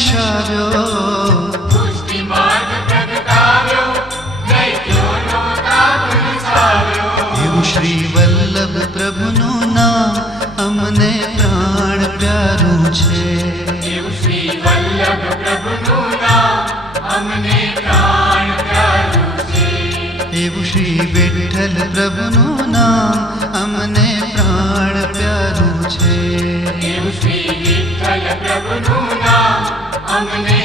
નશાવ્યો, પુષ્ટિ માર્ગ પ્રગટાવ્યો, દૈત્યોનો તાપ નસાવ્યો. એવું શ્રી વલ્લભ પ્રભુનું નામ અમને પ્રાણ પ્યારું છે. એવું શ્રી વલ્લભ પ્રભુનું નામ અમને પ્રાણ પ્યારું છે. એવું શ્રી વિઠ્ઠલ પ્રભુનું નામ અમને પ્રાણ પ્યારું છે. એવું શ્રી વિઠ્ઠલ પ્રભુનું નામ અમને